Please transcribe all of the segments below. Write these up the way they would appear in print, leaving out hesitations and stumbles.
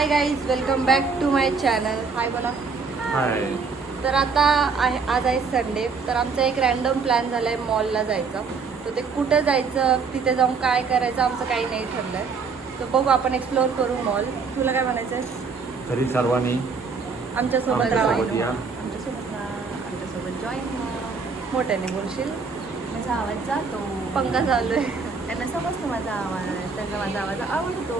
High guys, welcome back to my channel. Hi बोला. Hi. तर आता आज आहे संडे. तर आमचा एक रॅन्डम प्लॅन झाला आहे मॉलला जायचा. तर ते कुठं जायचं, तिथे जाऊन काय करायचं आमचं काही नाही ठरलं आहे. तर बघू, आपण एक्सप्लोअर करू मॉल. तुला काय म्हणायचं आहे? तरी सर्वांनी आमच्यासोबत राहा, या. आमच्यासोबत जॉईन मोठ्याने बोलशील. माझा आवाज जातो, पंखा चालू आहे. त्यांना समजतो माझा आवाज, त्यांना माझा आवाज आवडतो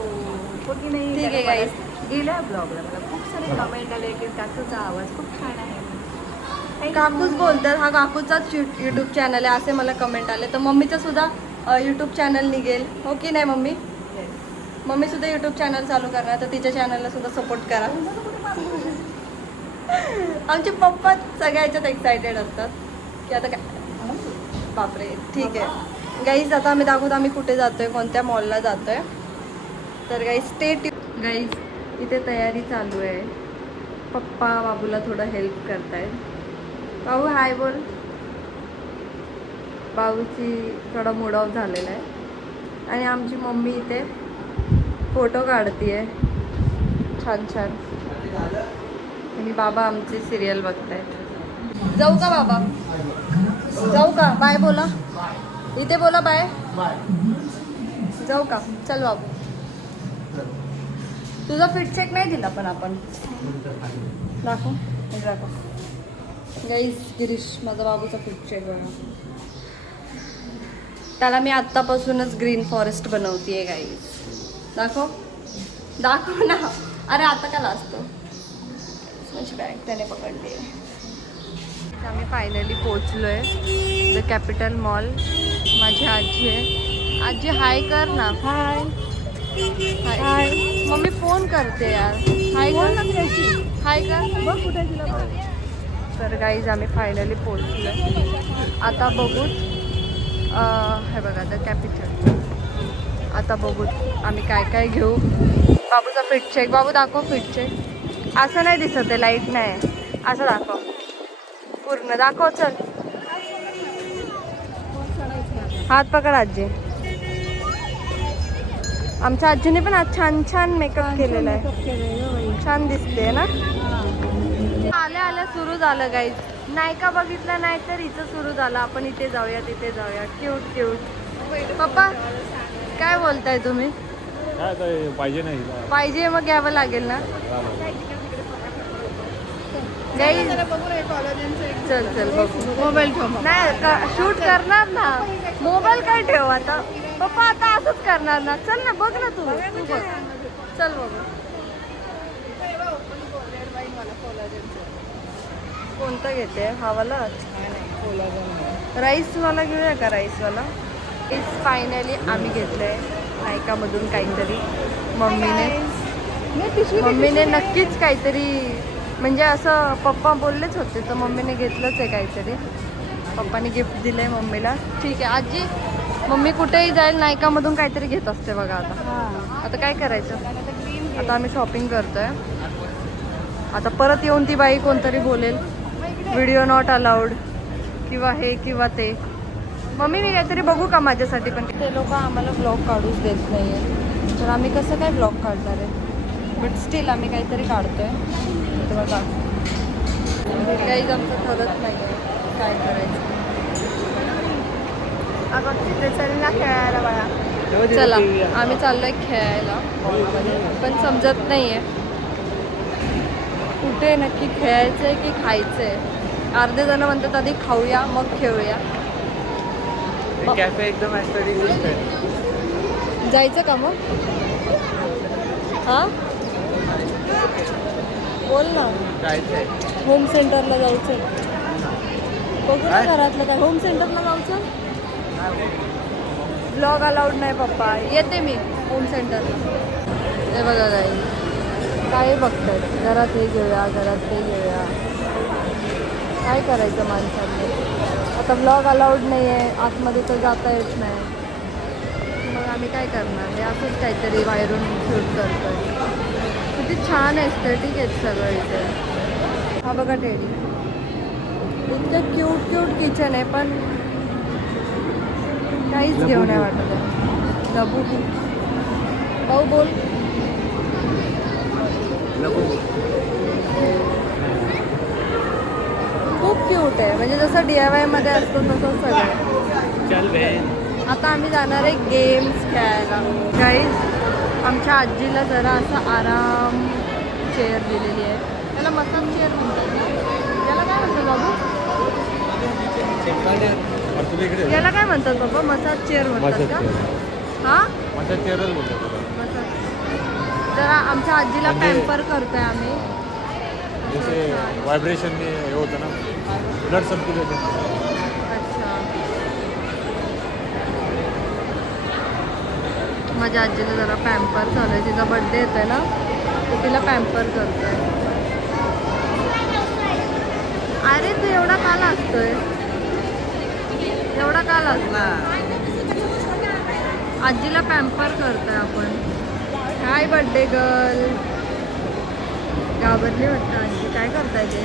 हो की नाही. ठीक आहे त्याला guys. गेल्या ब्लॉगला मला खूप सारे कमेंट आले की काकूचा आवाज खूप छान आहे. काकूच बोलतात, हा काकूचाच यूट्यूब चॅनल आहे असे मला कमेंट आले. तर मम्मीचं सुद्धा यूट्यूब चॅनल निघेल, हो की नाही मम्मी? मम्मी सुद्धा यूट्यूब चॅनल चालू करणार, तर तिच्या चॅनलला सुद्धा सपोर्ट करा. आमचे पप्पा सगळ्या ह्याच्यात एक्सायटेड असतात की आता काय. बापरे, ठीक आहे गाईज. आता आम्ही दाखवतो आम्ही कुठे जातोय, कोणत्या मॉलला जातोय. तर गाईज स्टेट गाईज, इथे तयारी चालू आहे. पप्पा बाबूला थोडं हेल्प करतायत. बाबू हाय बोल. बाबूची थोडा मूड ऑफ झालेला आहे आणि आमची मम्मी इथे फोटो काढतीये छान छान. आणि बाबा आमची सिरियल बघतायत. जाऊ का बाबा? जाऊ का? बाय बोला. इथे बोला बाय. जाऊ का? चल बाबू. तुझा फिट चेक नाही दिला पण आपण. दाखव, दाखव गाईस. गिरीश माझा बाबूचा फिट चेक बघा. त्याला मी आत्तापासूनच ग्रीन फॉरेस्ट बनवतीये गाईस. दाखव, दाखव ना. अरे आता का लाजतो? माझी बॅग त्याने पकडली. आम्ही फायनली पोचलोय द कॅपिटल मॉल. माझी आजी आहे. आजी हाय कर ना. हाय हाय. मम्मी फोन करते यार. हाय कर ना. हाय कर. बघ कुठे तिला बघ. तर गाईज आम्ही फायनली पोचलोय. आता बघूत. हे बघा द कॅपिटल. आता बघूत आम्ही काय काय घेऊ. बाबूचा फिट चेक. बाबू दाखव फिट चेक. असं नाही दिसत आहे, लाईट नाही. असं दाखव, पूर्ण दाखव. चल हात पकड आजी. आमच्या आजीने पण आज छान छान मेकअप केलेला आहे. छान दिसते ना. आल्या आल्या सुरू झालं गाईज. नाही का बघितलं नाही तर इथं सुरू झालं. आपण इथे जाऊया तिथे जाऊया. Cute cute. पप्पा काय बोलताय तुम्ही? पाहिजे नाही पाहिजे मग घ्यावं लागेल ना. गाईज चल चल बघू. मोबाईल ठेव. नाही शूट करणार ना. मोबाईल काय ठेव आता. पप्पा आता असंच करणार ना. चल ना बघ ना तू बघ. चल बघू. कोणतं घेते? हा वाला राईसवाला घेऊया का? राईसवाला. इस फायनली आम्ही घेतलंय नायकामधून काहीतरी. मम्मीने नक्कीच काहीतरी, म्हणजे असं पप्पा बोललेच होते तर मम्मीने घेतलंच आहे काहीतरी. पप्पाने गिफ्ट दिलंय मम्मीला. ठीक आहे आजी. मम्मी कुठेही जाईल नायकामधून काहीतरी घेत असते बघा. आता काय करायचं. आता आम्ही शॉपिंग करतोय. आता परत येऊन ती बाई कोणतरी बोलेल व्हिडिओ नॉट अलाउड किंवा हे किंवा ते. मम्मी मी काहीतरी बघू का माझ्यासाठी पण? ते लोक आम्हाला ब्लॉग काढूच देत नाही आहे, तर आम्ही कसं काय ब्लॉग काढणार आहे. बट स्टील आम्ही काहीतरी काढतोय. बघा काहीच आमचं ठरत नाही आहे काय करायचं. अगं तिथे चल ना खेळायला बाळा. चला आम्ही चाललोय खेळायला मॉलमध्ये. पण समजत नाही आहे कुठे नक्की खेळायचं आहे की खायचं आहे. अर्धे जण म्हणतात आधी खाऊया मग खेळूया. कॅफे एकदम ॲस्थेटिक आहे. जायचं का मग? हां बोल ना. जायचंय. होम सेंटरला जायचं. बघू ना घरातलं काय. होम सेंटरला जायचं. ब्लॉग अलाउड नाही पप्पा. येते मी होम सेंटरला. हे बघा काय बघतायत. घरात हे घेऊया घरात ते घेऊया. काय करायचं माणसांनी. आता ब्लॉग अलाउड नाही आहे आतमध्ये तर जाता येत नाही. मग आम्ही काय करणार. हे असंच काहीतरी बाहेरून शूट करतोय. किती छान एस्थेटिक आहेत सगळं इथे. हा बघा टेडी. इतकं क्यूट क्यूट किचन आहे पण काहीच घेऊ नाही वाटत आहे. लबू भाऊ बोल. नको. खूप क्यूट आहे, म्हणजे जसं DIY मध्ये असतो तसं सगळं. चल बे. आता आम्ही जाणार आहे गेम्स खेळायला. गाईज, आमच्या आजीला जरा असं आराम चेअर दिलेली आहे. त्याला मसाज चेअर म्हणतात ना? त्याला काय म्हणतात बाबू? याला काय म्हणतात बाबा? मसाज चेअर म्हणतात का? हां, मसाज चेअरच बोलतो. मसाज. जरा आमच्या आजीला म्हणजे- पॅम्पर करतोय आम्ही. जसे व्हायब्रेशनने हे होतं ना, ब्लड सर्क्युलेशन. अच्छा. माझ्या आजीला जरा पॅम्पर चालू आहे. तिचा बर्थडे येत आहे ना, तर तिला पॅम्पर करतोय. अरे तू एवढा काला असतोय? एवढा काला असतो? आजीला पॅम्पर करतोय आपण. हाय बर्थडे गर्ल. घाबरली वाटतं आजी. काय करताय ते?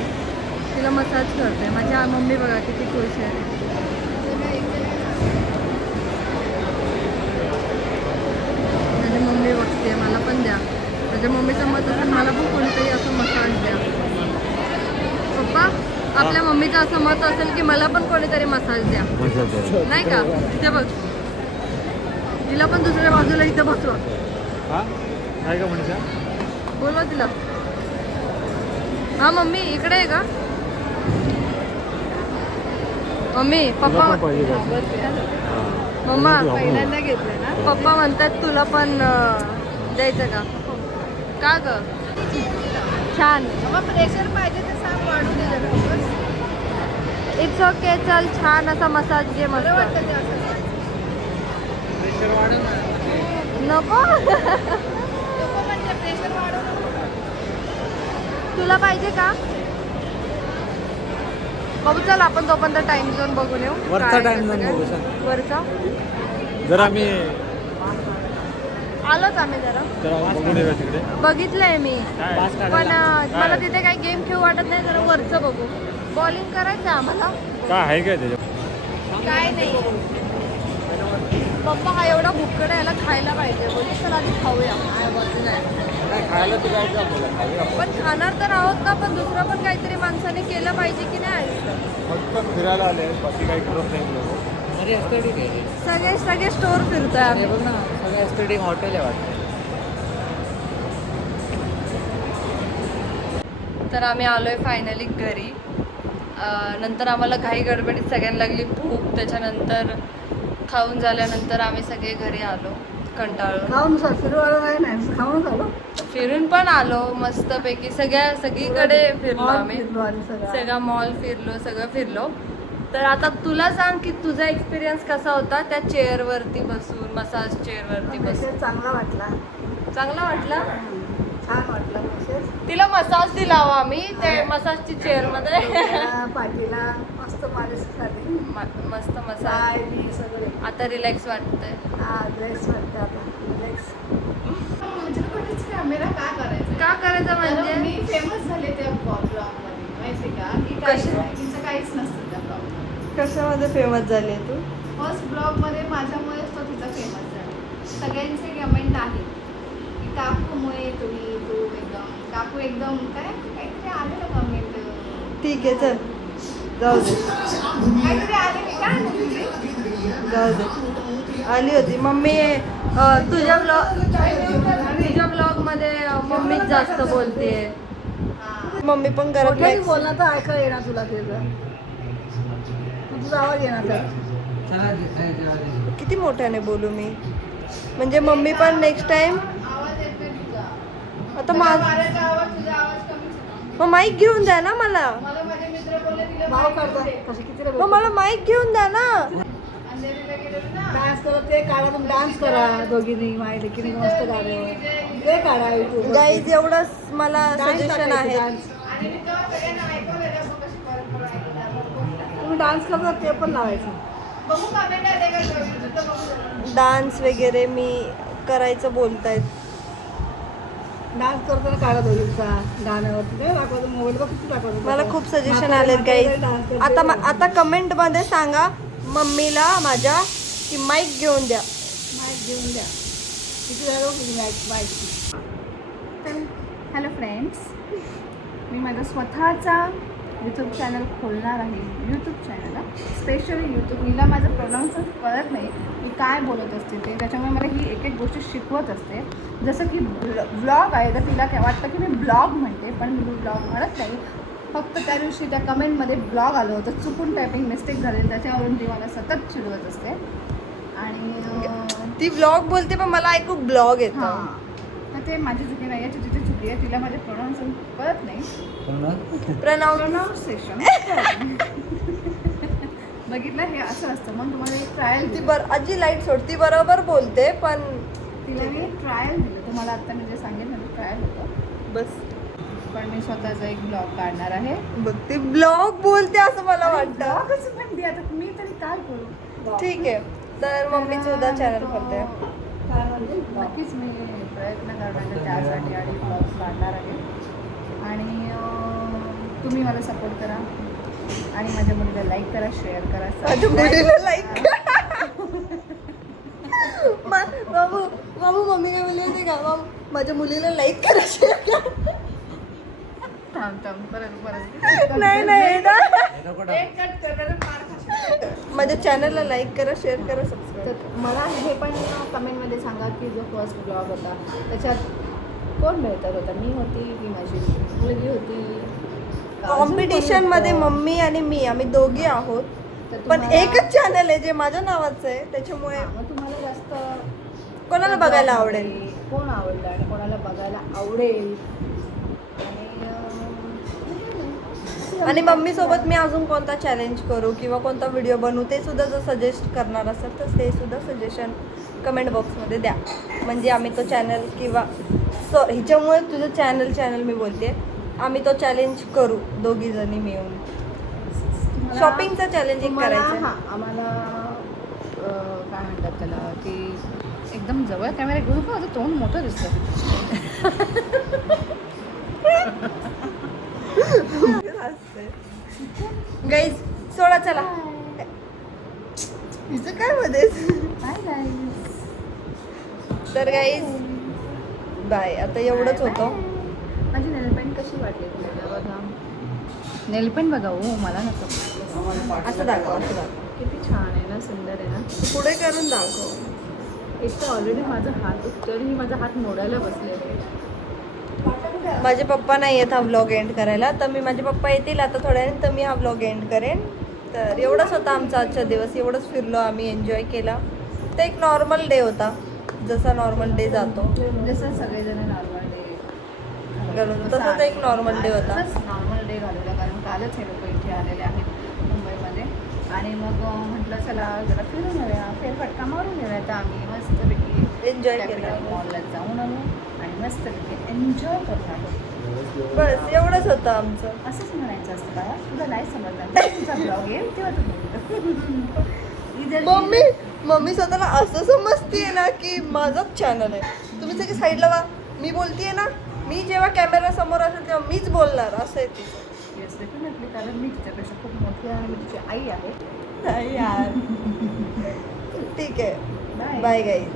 तिला मसाज करते. माझी मम्मी बघा किती खुश आहे. माझी मम्मी बघते, मला पण द्या. माझ्या मम्मीचं मत असेल मला पण कोणीतरी असं मसाज द्या. पप्पा, आपल्या मम्मीचं असं मत असेल की मला पण कोणीतरी मसाज द्या, नाही का? इथे बघ, तिला पण दुसऱ्या बाजूला इथं बसवा. हां काय का म्हणजे बोलवा तिला. हा मम्मी इकडे आहे का? मम्मी पप्पा मम्मा पहिल्यांदा घेतलं ना. पप्पा म्हणतात तुला पण द्यायचं का? का ग? छान. मग प्रेशर पाहिजे तर सांग, वाढू दे जरा. It's okay. चल, छान असा मसाज घे मस्त. बरं वाटतं ते असं. प्रेशर वाढेल ना. नको. नको म्हणजे प्रेशर वाढू नको. तुला पाहिजे का बाबू? चल आपण तोपर्यंत टाइम झोन बघून येऊ. वरचा काय time कसं zone काय? बघू, चल. वरचा जर आम्ही आलोच आम्ही जरा बघून येऊया तिकडे. बघितलंय मी, काय? पण मला तिथे काही गेम खेळू वाटत नाही. जरा वरचं बघू. बॉलिंग करायचं आम्हाला. काय आहे काय त्याच्यात? काय नाही. पप्पा हा एवढा भुक्कड आहे, याला खायला पाहिजे. बोलले चल आधी खाऊया. काय खायला तर जायचं आपल्याला, खाऊया आपण. पण खाणार तर आहोत ना, पण दुसरं पण काहीतरी माणसाने केलं पाहिजे की नाही? फक्त फिरायला आले, बाकी काही करत नाही लोक. अरे एस्थेटिक आहे ते. सगळे स्टोर फिरतोय अरे आम्ही. बघ ना, सगळं एस्थेटिक हॉटेल आहे वाटतं. तर आम्ही आलोय फायनली घरी. नंतर आम्हाला घाई गडबडीत सगळ्यांना लागली भूक. त्याच्यानंतर खाऊन झाल्यानंतर आम्ही सगळे घरी आलो कंटाळून. खाऊन फिरू आलो नाही, खाऊन आलो. फिरून पण आलो मस्तपैकी. सगळीकडे फिरलो आम्ही. सगळा मॉल फिरलो, सगळं फिरलो. तर आता तुला सांग की तुझा एक्सपिरियन्स कसा होता त्या चेअरवरती बसून, मसाज चेअरवरती बसून? चांगला वाटला. चांगला वाटला? छान वाटलं मेसेज. तिला मसाज दिला आम्ही ते मसाजची चेअरमध्ये. पाठीला मस्त मालिश झाली. मस्त मसाज. पाय बी सगळे. आता रिलॅक्स वाटतंय. हा ड्रेस वाटतं आता रिलॅक्स. कॅमेरा का करायचा? का करायचं म्हणजे? मी फेमस झाले त्या ब्लॉगमध्ये, माहिती का? की तिचं काहीच नसतं त्या ब्लॉग. कशामध्ये फेमस झाली तू? फर्स्ट ब्लॉगमध्ये माझ्यामुळेच तो तिचा फेमस झाला. सगळ्यांचे कमेंट आहे की काकूमुळे तू एकदम, काकू एकदम काय काहीतरी आलेलं कमेंट. ठीक आहे, चल जाऊ दे. काहीतरी आले की काय म्हणते? जाऊ दे. आली होती मम्मी. तुझ्या ब्लॉग मध्ये मम्मीच जास्त बोलते. मम्मी पण करत नाही. बोलणं तर ऐकायला येणार तुला त्याचं. तुझा आवाज येणार त्याचा. किती मोठ्याने बोलू मी? म्हणजे मम्मी पण नेक्स्ट टाइम. आवाज येत नाही तुझा. आता माझ्या आवाज, तुझा आवाज कमीच. मग माईक घेऊन द्या ना मला. मला माझे मित्र बोलले तिला भाव करतात कसं किती मग मला माईक घेऊन द्या ना. अंधेरीला गेलेलो ना. डान्स करा ते काढा, तुम्ही डान्स करा दोघींनी माय लेकीने मस्त गाण्यावर ते काढा YouTube. गाईज एवढंच मला सजेशन आहे. आणि मी तेव्हा सगळ्यांना ऐकवलेलं बघ कशी परंपरा ऐकतात. तुम्ही डान्स करता ते पण लावायचं. बघू कमेंट आले का YouTube ला बघू. डान्स वगैरे मी करायचं बोलतायत. डान्स करताना काढा दोघींचा गाण्यावरती ते दाखवतो. मोबाईल बघ किती दाखवतो. मला खूप सजेशन आलेत गाईज. आता कमेंट मध्ये सांगा मम्मीला माझ्या की माईक घेऊन द्या. माईक घेऊन द्या. किती झालं तुझी माईक. हॅलो फ्रेंड्स, मी माझा स्वतःचा यूट्यूब चॅनल खोलणार आहे. YouTube channel specially YouTube. हिला माझं प्रोनाऊन्स कळत नाही, मी काय बोलत असते ते, त्याच्यामुळे मला ही एक एक गोष्ट शिकवत असते. जसं की ब्लॉग आहे तर तिला काय वाटतं की मी ब्लॉग म्हणते, पण मी ब्लॉग म्हणत नाही. फक्त त्या दिवशी त्या कमेंटमध्ये ब्लॉग आलं होतं, चुकून टायपिंग मिस्टेक झाली, त्याच्यावरून ती मला सतत चिडवत असते. आणि ती ब्लॉग बोलते पण मला ऐकू ब्लॉग येतो. हां, तर ते माझी चुकी नाही आहे, तिची चुकी आहे. तिला माझे प्रोनाऊन्स कळत नाही. प्रोनाऊन्सिएशन बघितलं, हे असं असतं. मग तुम्हाला एक ट्रायल ती आजी लाईट सोड, ती बरोबर बोलते पण तिला मी ट्रायल दिलं. तुम्हाला आत्ता मी जे सांगेन ना, ट्रायल होतं. बस. पण मी स्वतःचा एक ब्लॉग काढणार आहे. बघ ती ब्लॉग बोलते असं मला वाटतं. ब्लॉगच म्हणते आता, मी तरी काय करू. ठीक आहे, तर मम्मी सुद्धा चॅनल करते. नक्कीच मी प्रयत्न करणार आहे त्यासाठी आणि ब्लॉग काढणार आहे. आणि तुम्ही मला सपोर्ट करा आणि माझ्या मुलीला लाईक करा, शेअर करा. माझ्या मुलीला लाईक बाबू बाबू मम्मी काय बोलली होती का? माझ्या मुलीला लाईक करा, शेअर करा. थांब परत नाही नाही ना. एक कट करणार मार खाशील. माझ्या चॅनलला लाईक करा, शेअर करा, सबस्क्राईब. तर मला हे पण कमेंटमध्ये सांगा की जो फर्स्ट ब्लॉग होता त्याच्यात कोण मिळतात होता? मी होती की माझी मुलगी होती? कॉम्पिटिशन मध्ये मम्मी आणि मी, आम्ही दोघी आहोत. तर पण तुम्हाला- एकच चॅनल आहे जे माझ्या नावाचं आहे, त्याच्यामुळे हां, मग तुम्हाला जास्त कोणाला बघायला आवडेल? कोण आवडलं आणि कोणाला बघायला आवडेल. आणि मम्मी सोबत मी अजून कोणता चॅलेंज करू किंवा कोणता व्हिडिओ बनवू ते सुद्धा जर सजेस्ट करणार असेल तर ते सुद्धा सजेशन कमेंट बॉक्समध्ये द्या. म्हणजे आम्ही तो चॅनल किंवा हिच्यामुळे तुझं चॅनल मी बोलते, आम्ही तो चॅलेंज करू दोघी जणी मिळून. तुम्हाला- शॉपिंगचा चॅलेंज एक तुम्हाला- करायचं. हां, आम्हाला काय म्हणतात त्याला की एकदम जवळ कॅमेरा घेऊन का माझं तोंड मोठं दिसतं. गाईज सोडा चला. हिचं काय मध्ये. Bye guys. तर गाईज बाय. आता एवढंच होतं. माझी नेलपेंट कशी वाटली तुम्हाला? बघा, नेलपेंट बघा. हो, मला नको. असं दाखव, असं दाखव. किती छान आहे ना, सुंदर आहे ना. पुढे करून दाखव. एक तर ऑलरेडी माझा हात तरीही माझा हात मोडायला बसलेला आहे. माझे पप्पा नाही येत हा व्लॉग एंड करायला, तर माझे पप्पा येतील आता थोड्या वेळाने, तर मी हा व्लॉग एंड करेन. तर एवढंच होता आमचा आजचा दिवस. एवढंच फिरलो आम्ही, एन्जॉय केला. तर एक नॉर्मल डे होता, जसा नॉर्मल डे जातो जसं सगळेजण नॉर्मल डे तसंच एक नॉर्मल डे होता. नॉर्मल डे घालवला, कारण कालच हे लोक इथे आलेले आहेत मुंबईमध्ये. आणि मग म्हटलं चला जरा फिरून येऊया, फेरफटका मारून येऊया. तर आम्ही मस्तपैकी एन्जॉय केला. मॉलला जाऊन आलो आणि मस्तपैकी एन्जॉय करून आलो. बस एवढंच होतं आमचं. असंच म्हणायचं असतं बाळा, तुला नाही समजणार. तुझा ब्लॉग येईल तेव्हा मम्मी स्वतःला असं समजतीये ना की माझंच चॅनल आहे. तुम्ही सगळे साईडला वा, मी बोलतीये ना, मी जेव्हा कॅमेरा समोर असेल तेव्हा मीच बोलणार, असं आहे तिचं. Yes, definitely. कारण मी तिच्यापेक्षा खूप मोठी आहे आणि मी तिची आई आहे. नाही यार. ठीक आहे, Bye. Bye guys.